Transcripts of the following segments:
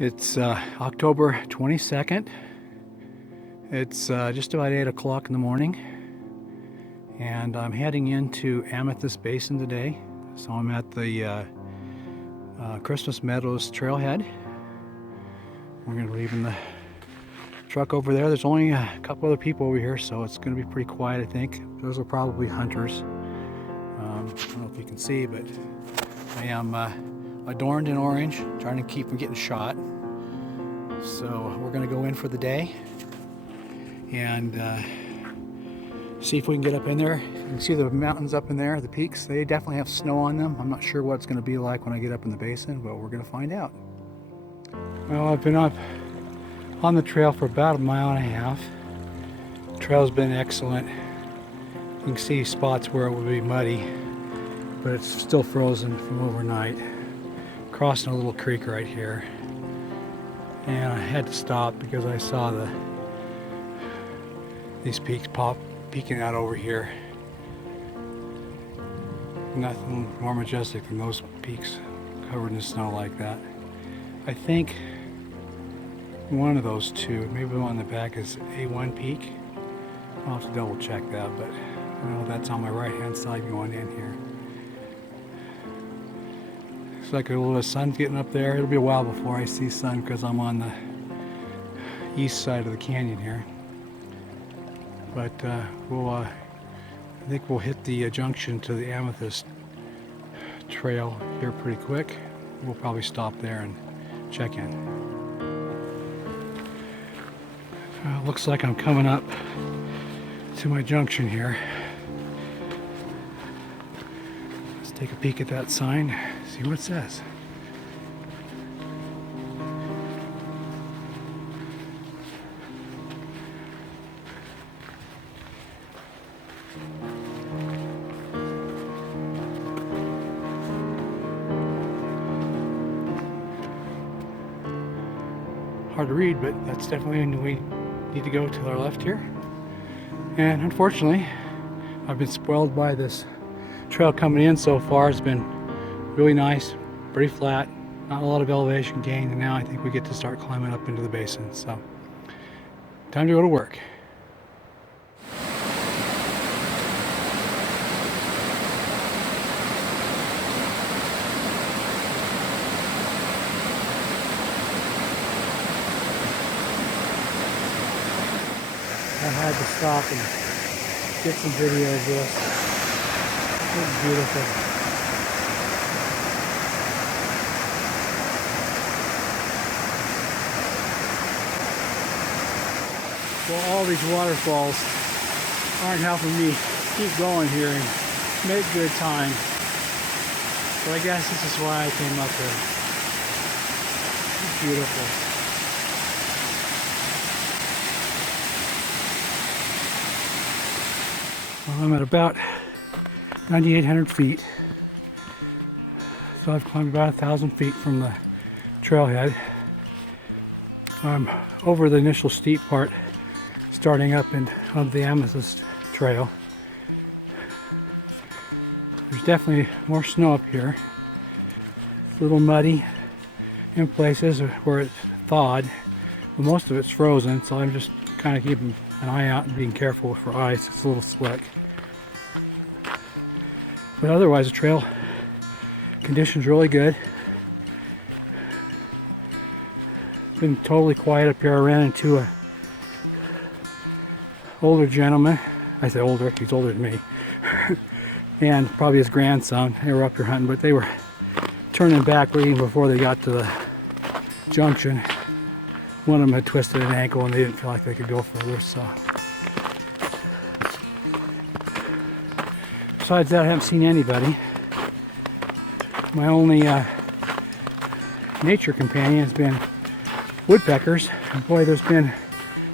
It's October 22nd. It's just about 8 o'clock in the morning, and I'm heading into Amethyst Basin today. So I'm at the Christmas Meadows trailhead. We're going to be leaving the truck over there. There's only a couple other people over here, so it's going to be pretty quiet, I think. Those are probably hunters. I don't know if you can see, but I am adorned in orange, trying to keep from getting shot. So we're going to go in for the day and see if we can get up in there. You can see the mountains up in there, the peaks. They definitely have snow on them. I'm not sure what it's going to be like when I get up in the basin, but we're going to find out. Well, I've been up on the trail for about a mile and a half. The trail's been excellent. You can see spots where it would be muddy, but it's still frozen from overnight. Crossing a little creek right here, and I had to stop because I saw these peaks peeking out over here. Nothing more majestic than those peaks covered in snow like that. I think one of those two, maybe the one in the back, is A1 peak. I'll have to double check that, but I know that's on my right hand side going in here. Looks like a little bit of sun's getting up there. It'll be a while before I see sun because I'm on the east side of the canyon here. But I think we'll hit the junction to the Amethyst trail here pretty quick. We'll probably stop there and check in. Looks like I'm coming up to my junction here. Let's take a peek at that sign. See what it says. Hard to read, but that's definitely when we need to go to our left here. And unfortunately, I've been spoiled by this trail coming in so far. It's been really nice, pretty flat, not a lot of elevation gain, and now I think we get to start climbing up into the basin. So, time to go to work. I had to stop and get some video of this. It's beautiful. Well, all these waterfalls aren't helping me keep going here and make good time. But I guess this is why I came up here. It's beautiful. Well, I'm at about 9,800 feet. So I've climbed about 1,000 feet from the trailhead. I'm over the initial steep part, starting up on the Amethyst Trail. There's definitely more snow up here. It's a little muddy in places where it's thawed, but most of it's frozen, so I'm just kind of keeping an eye out and being careful for ice. It's a little slick. But otherwise, the trail condition's really good. It's been totally quiet up here. I ran into a older gentleman. I say older, he's older than me. And probably his grandson. They were up here hunting, but they were turning back waiting before they got to the junction. One of them had twisted an ankle and they didn't feel like they could go further, so. Besides that, I haven't seen anybody. My only nature companion has been woodpeckers. And boy, there's been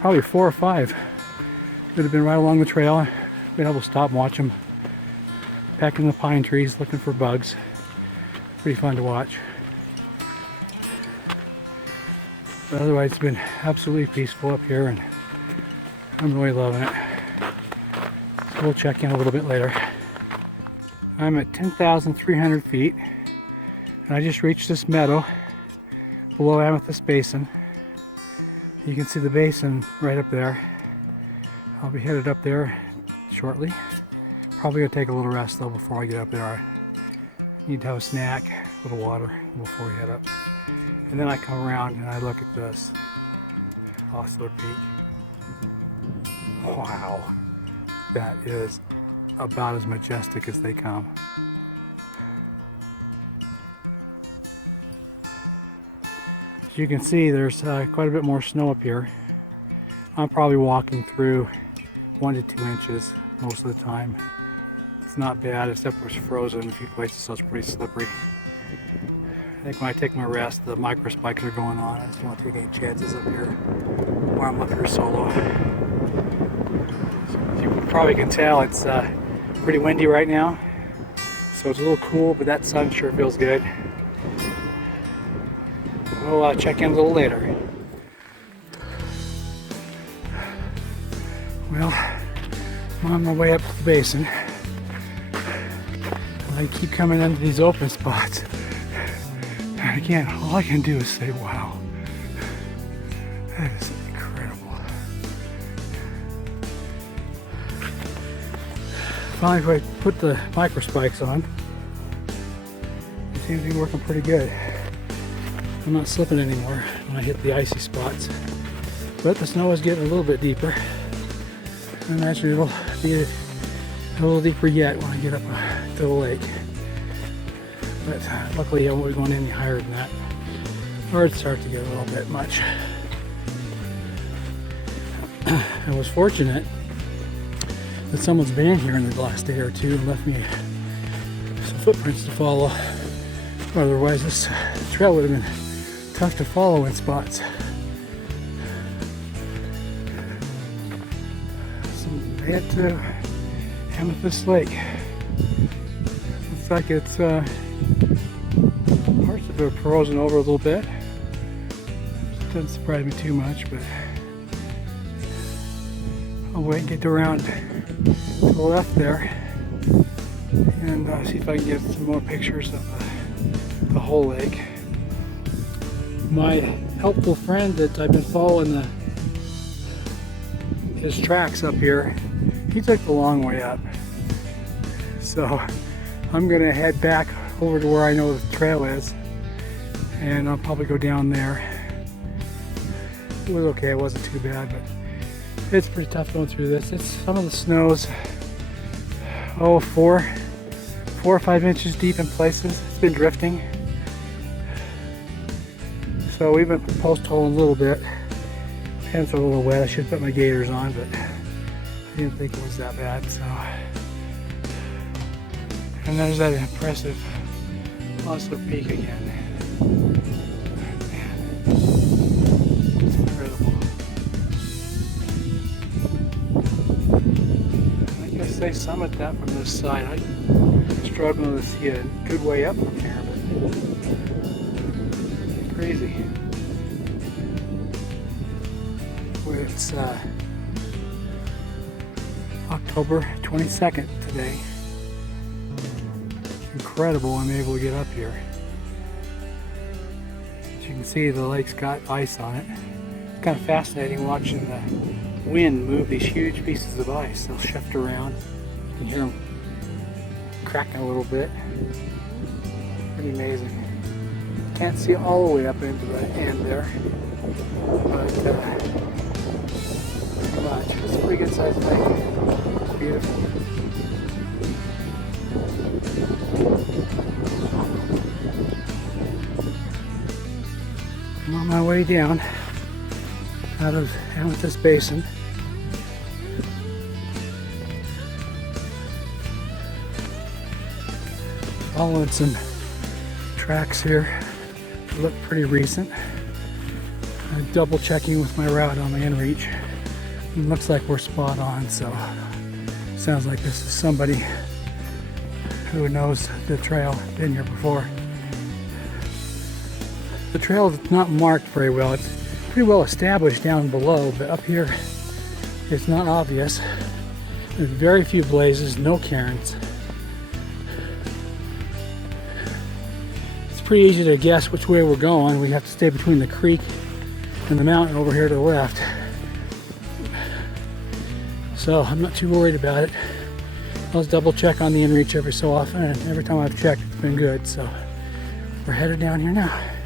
probably 4 or 5 that have been right along the trail. Been able to stop and watch them pecking the pine trees, looking for bugs. Pretty fun to watch. But otherwise, it's been absolutely peaceful up here, and I'm really loving it. So we'll check in a little bit later. I'm at 10,300 feet, and I just reached this meadow below Amethyst Basin. You can see the basin right up there. I'll be headed up there shortly. Probably gonna take a little rest though before I get up there. I need to have a snack, a little water before we head up. And then I come around and I look at this Osler Peak. Wow, that is about as majestic as they come. As you can see, there's quite a bit more snow up here. I'm probably walking through 1 to 2 inches most of the time. It's not bad, except for it's frozen in a few places, so it's pretty slippery. I think when I take my rest, the micro spikes are going on. I just don't want to take any chances up here while I'm up here solo. So as you probably can tell, it's pretty windy right now. So it's a little cool, but that sun sure feels good. We'll check in a little later. Well, I'm on my way up to the basin. I keep coming into these open spots. And again, all I can do is say, wow. That is incredible. Finally, I put the micro spikes on. It seems to be working pretty good. I'm not slipping anymore when I hit the icy spots. But the snow is getting a little bit deeper. I imagine it'll be a little deeper yet when I get up to the lake. But luckily I won't be going any higher than that. Or it starts to get a little bit much. I was fortunate that someone's been here in the last day or two and left me some footprints to follow. Otherwise this trail would have been tough to follow in spots. Head to Amethyst Lake. Looks like it's parts of it are frozen over a little bit. Doesn't surprise me too much, but I'll wait and get around to the left there and see if I can get some more pictures of the whole lake. My helpful friend that I've been following his tracks up here, he took the long way up. So I'm gonna head back over to where I know the trail is, and I'll probably go down there. It was okay, it wasn't too bad, but it's pretty tough going through this. It's some of the snow's 4 or 5 inches deep in places. It's been drifting. So we've been post holing a little bit. Hands are a little wet. I should put my gaiters on, but I didn't think it was that bad. So, and there's that impressive Osler Peak again. Man, it's incredible. I guess they summit that from this side. I'm struggling to see a good way up from here, but it's crazy. It's October 22nd today. Incredible I'm able to get up here. As you can see, the lake's got ice on it. It's kind of fascinating watching the wind move these huge pieces of ice. They'll shift around. You can hear them cracking a little bit. Pretty amazing. Can't see all the way up into the end there, but it's a pretty good sized lake. It's beautiful. I'm on my way down out of Amethyst Basin. Following some tracks here that look pretty recent. I'm double checking with my route on my inReach. It looks like we're spot on, so sounds like this is somebody who knows the trail, been here before. The trail is not marked very well. It's pretty well established down below, but up here it's not obvious. There's very few blazes, no cairns. It's pretty easy to guess which way we're going. We have to stay between the creek and the mountain over here to the left. So I'm not too worried about it. I'll just double check on the inReach every so often, and every time I've checked, it's been good. So we're headed down here now.